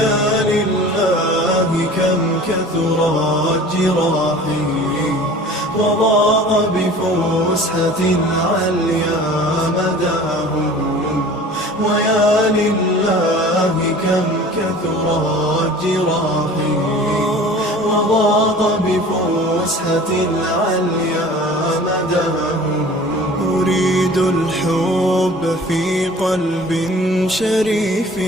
يا لله كم كثرت جراحي وضاق بفسحة عليا مداه. ويا لله كم كثرت جراحي وضاق بفسحة عليا مداه. أريد الحب في قلب شريف